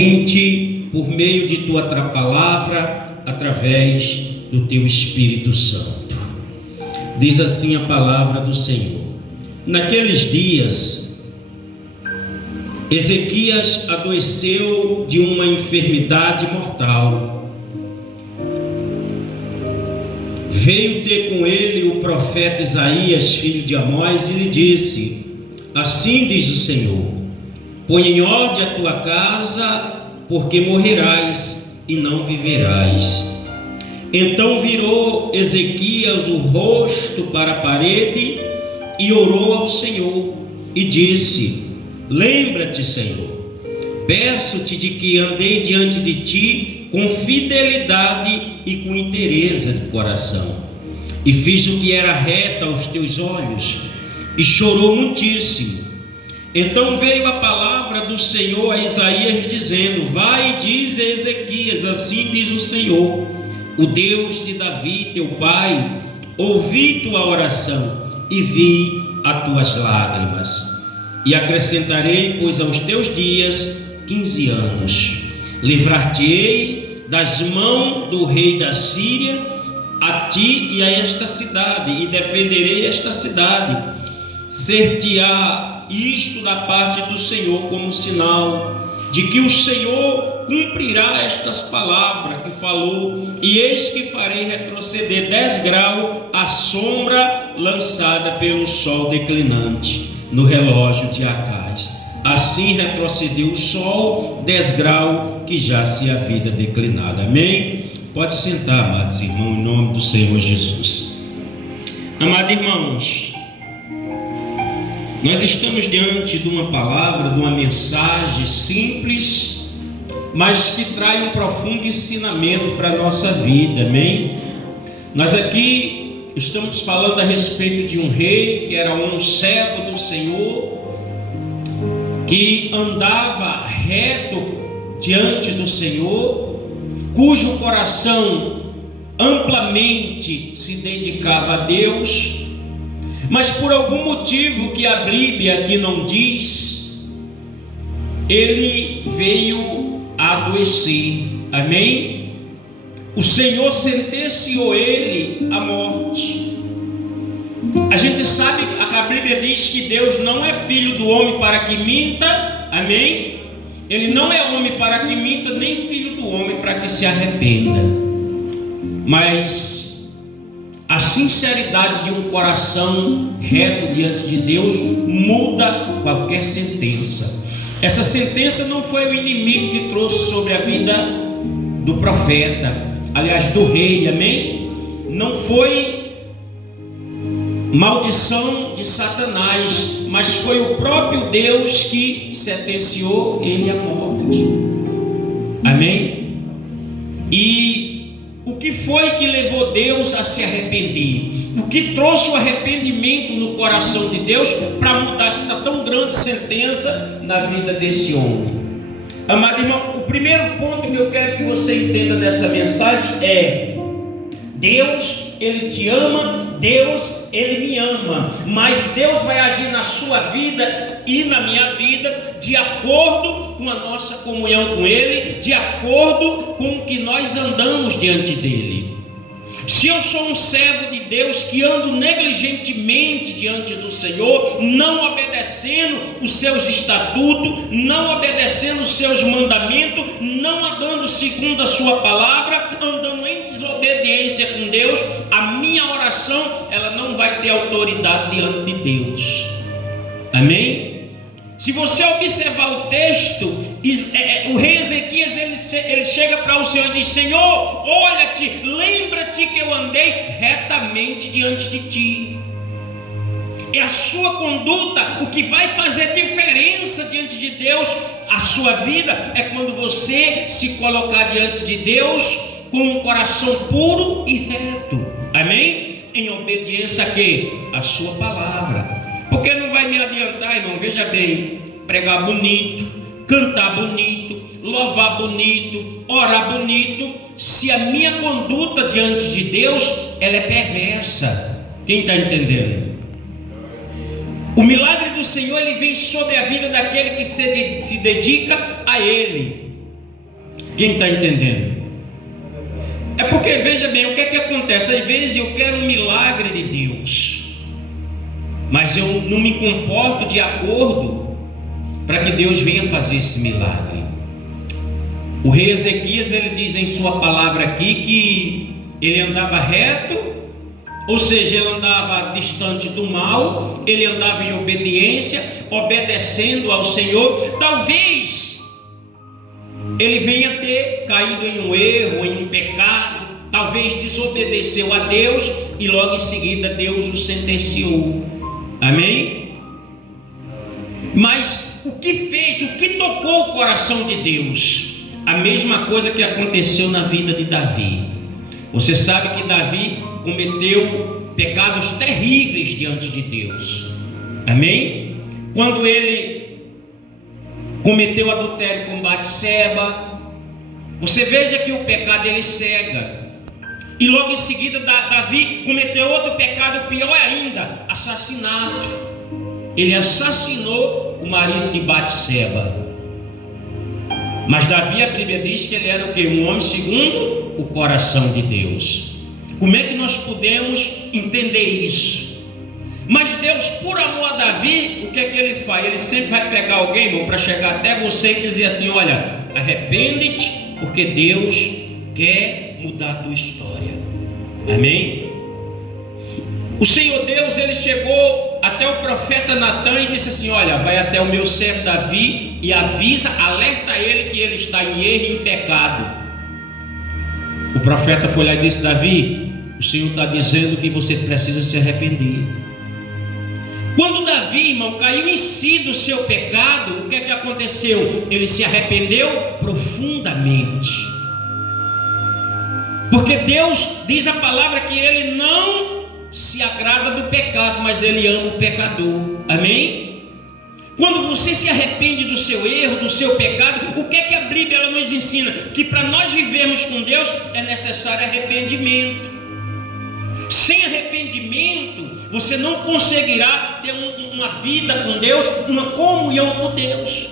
por meio de tua palavra, através do teu Espírito Santo. Diz assim a palavra do Senhor: naqueles dias, Ezequias adoeceu de uma enfermidade mortal. Veio ter com ele o profeta Isaías, filho de Amós, e lhe disse: assim diz o Senhor: põe em ordem a tua casa, porque morrerás e não viverás. Então virou Ezequias o rosto para a parede e orou ao Senhor e disse: lembra-te, Senhor, peço-te de que andei diante de ti com fidelidade e com inteireza de coração, e fiz o que era reto aos teus olhos, e chorou muitíssimo. Então veio a palavra do Senhor a Isaías dizendo: vai e diz a Ezequias, assim diz o Senhor, o Deus de Davi teu pai, ouvi tua oração e vi as tuas lágrimas, e acrescentarei, pois, aos teus dias 15 anos. Livrar-te-ei das mãos do rei da Síria, a ti e a esta cidade, e defenderei esta cidade. Ser-te-á isto da parte do Senhor como sinal de que o Senhor cumprirá estas palavras que falou, e eis que farei retroceder 10 graus a sombra lançada pelo sol declinante no relógio de Acás. Assim retrocedeu o sol 10 graus que já se havia declinado. Amém? Pode sentar, amados irmãos, em nome do Senhor Jesus. Amados irmãos, nós estamos diante de uma palavra, de uma mensagem simples, mas que traz um profundo ensinamento para a nossa vida, amém? Nós aqui estamos falando a respeito de um rei que era um servo do Senhor, que andava reto diante do Senhor, cujo coração amplamente se dedicava a Deus, mas por algum motivo que a Bíblia aqui não diz, ele veio a adoecer, amém? O Senhor sentenciou ele à morte. A gente sabe que a Bíblia diz que Deus não é filho do homem para que minta, amém? Ele não é homem para que minta, nem filho do homem para que se arrependa. Mas a sinceridade de um coração reto diante de Deus muda qualquer sentença. Essa sentença não foi o inimigo que trouxe sobre a vida do profeta, aliás, do rei, amém? Não foi maldição de Satanás, mas foi o próprio Deus que sentenciou ele à morte, amém? E o que foi que levou Deus a se arrepender? O que trouxe o arrependimento no coração de Deus para mudar esta tão grande sentença na vida desse homem? Amado irmão, o primeiro ponto que eu quero que você entenda dessa mensagem é: Deus, Ele te ama, Deus, Ele me ama, mas Deus vai agir na sua vida e na minha vida de acordo com a nossa comunhão com Ele, de acordo com o que nós andamos diante dEle. Se eu sou um servo de Deus que ando negligentemente diante do Senhor, não obedecendo os seus estatutos, não obedecendo os seus mandamentos, não andando segundo a sua palavra, andando em desobediência com Deus, a minha oração, ela não vai ter autoridade diante de Deus. Amém? Se você observar o texto, o rei Ezequias ele chega para o Senhor e diz: Senhor, olha-te, lembra-te que eu andei retamente diante de ti. É a sua conduta o que vai fazer diferença diante de Deus. A sua vida é quando você se colocar diante de Deus com um coração puro e reto, amém? Em obediência a quê? A sua palavra. Porque não vai me adiantar, irmão, veja bem, pregar bonito, cantar bonito, louvar bonito, orar bonito, se a minha conduta diante de Deus, ela é perversa. Quem está entendendo? O milagre do Senhor, ele vem sobre a vida daquele que se dedica a Ele. Quem está entendendo? É porque, veja bem, o que é que acontece? Às vezes eu quero um milagre de Deus, mas eu não me comporto de acordo para que Deus venha fazer esse milagre. O rei Ezequias, ele diz em sua palavra aqui que ele andava reto, ou seja, ele andava distante do mal, ele andava em obediência, obedecendo ao Senhor. Talvez ele venha ter caído em um erro, em um pecado, talvez desobedeceu a Deus e logo em seguida Deus o sentenciou. Amém? Mas o que fez, o que tocou o coração de Deus? A mesma coisa que aconteceu na vida de Davi. Você sabe que Davi cometeu pecados terríveis diante de Deus. Amém? Quando ele cometeu adultério com Batseba, você veja que o pecado ele cega. E logo em seguida Davi cometeu outro pecado pior ainda, assassinato. Ele assassinou o marido de Batseba. Mas Davi, a Bíblia diz que ele era o quê? Um homem segundo o coração de Deus. Como é que nós podemos entender isso? Mas Deus, por amor a Davi, o que é que ele faz? Ele sempre vai pegar alguém, irmão, para chegar até você e dizer assim: olha, arrepende-te, porque Deus quer mudar a tua história. Amém? O Senhor Deus, ele chegou até o profeta Natã e disse assim: olha, vai até o meu servo Davi e avisa, alerta ele que ele está em erro e em pecado. O profeta foi lá e disse: Davi, o Senhor está dizendo que você precisa se arrepender. Quando Davi, irmão, caiu em si do seu pecado, o que é que aconteceu? Ele se arrependeu profundamente. Porque Deus diz a palavra que ele não se agrada do pecado, mas ele ama o pecador. Amém? Quando você se arrepende do seu erro, do seu pecado, o que é que a Bíblia ela nos ensina? Que para nós vivermos com Deus é necessário arrependimento. Sem arrependimento, você não conseguirá ter uma vida com Deus, uma comunhão com Deus.